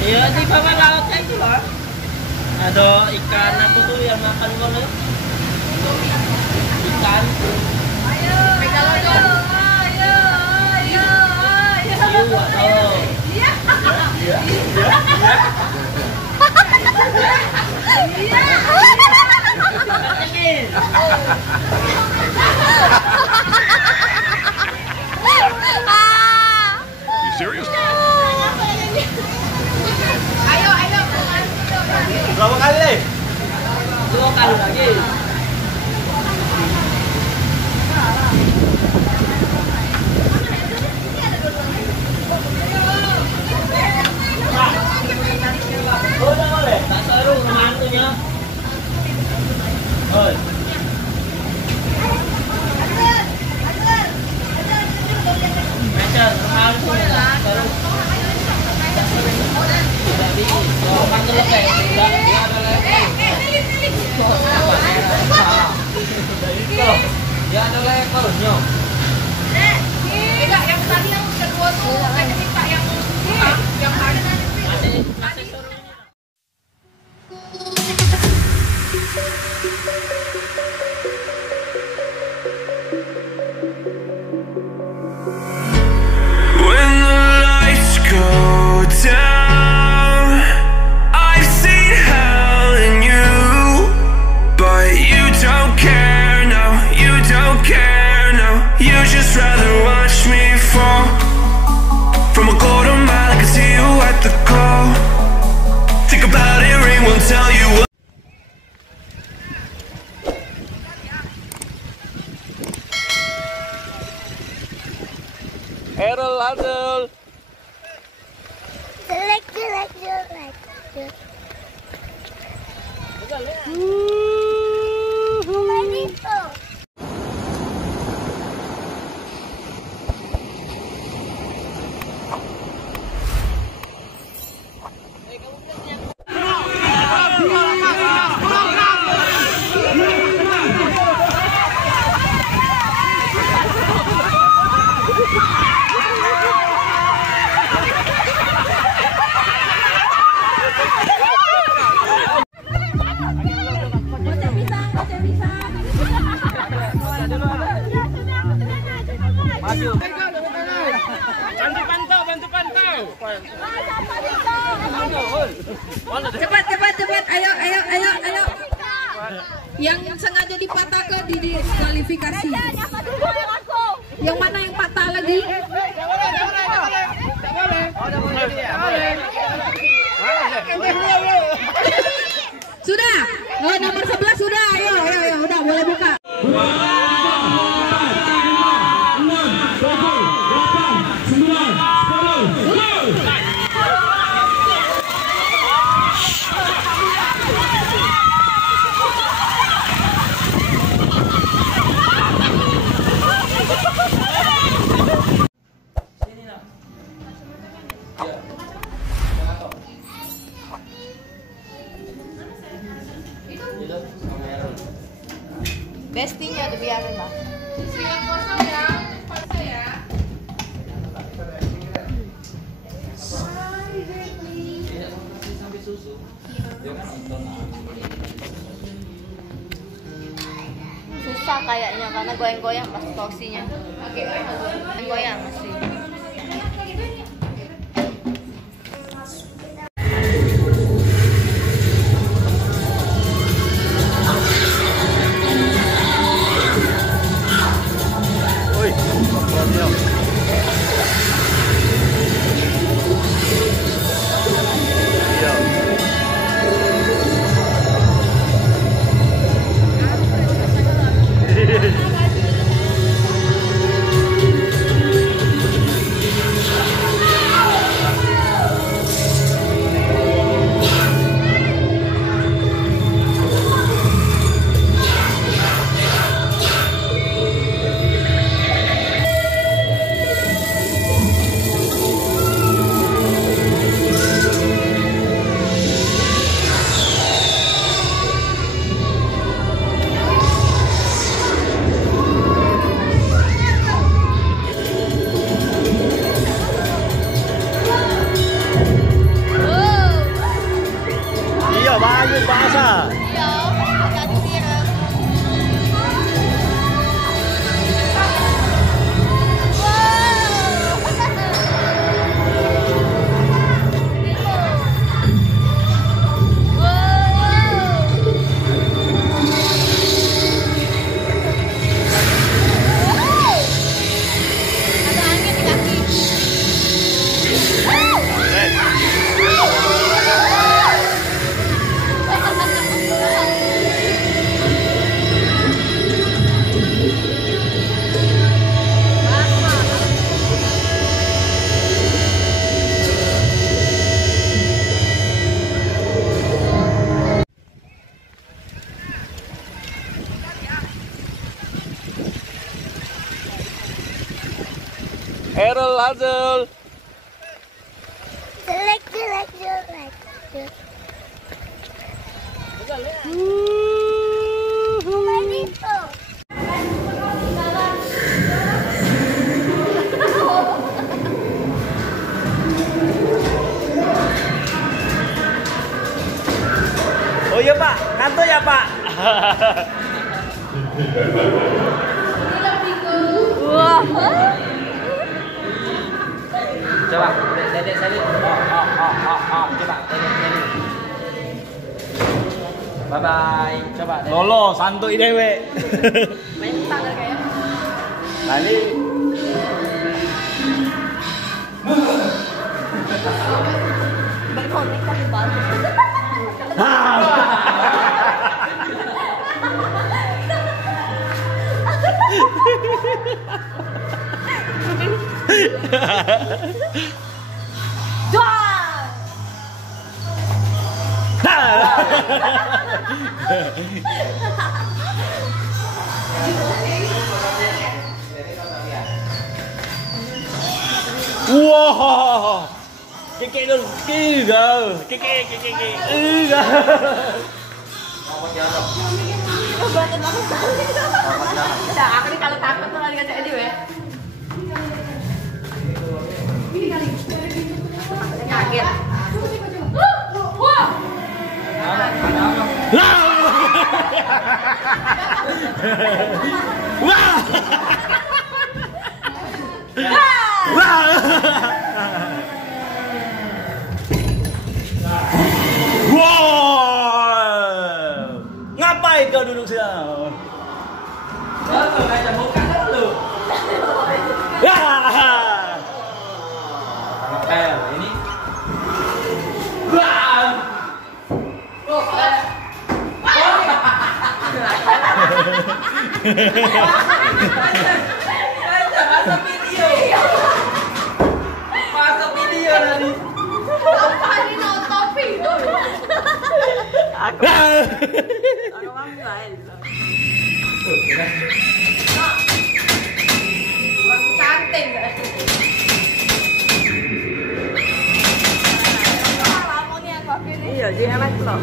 Iya di bawah lautnya itu loh. Ada ikan apa tuh yang makan kono? Ikan. Ayo. Megalodon. Ayo. Iya. Iya. You serious? Ayo. Berapa kali deh? 2 kali lagi. Oh, udah boleh. Tak seru sama hantunya. Oi. Mecer, hantu. Seru. Jadi, kalau mantul kayak dia ada level. Dia ada levelnya. Enggak, yang tadi yang kedua tuh kayaknya minta yang ada. Masih suruh. When the lights go down, I've seen hell in you, but you don't care, no, you don't care, no. You just rather watch me fall from a quarter mile. I can see you at the call. Think about it, ring won't tell you what. Errol handle. Jelek. Itu. Maju. Bantu pantau. Cepat. Ayo. Yang sengaja dipatahkan didiskualifikasi. Yang mana yang patah lagi? Sudah. Oh, nomor 11 sudah. Ayo, udah boleh buka. Bestinya udah biarin lah. Yang kosong ya, kosong ya. Susah kayaknya karena goyang-goyang pas torsinya. Goyang masih. Errol Hazel. Jelek. Oh iya Pak, ngantuk ya Pak? Wah. Coba, dedek saya. Coba, dedek. Bye bye. Coba. Dedek. Lolo, santuy dewe. Main tanggal kayak. Tadi. Berkonek tapi balik. Wow, kiki dulu, kiki. Udah, aku nih kalau takut tuh lagi ngajak aja ya. Kaget. Wah. Ngapain kau duduk sini? Kau ngajak buka kan lu? Ini. Masuk video tadi. Ini topi itu. Aku ambil. Cantik enggak? Iya, dia enak loh.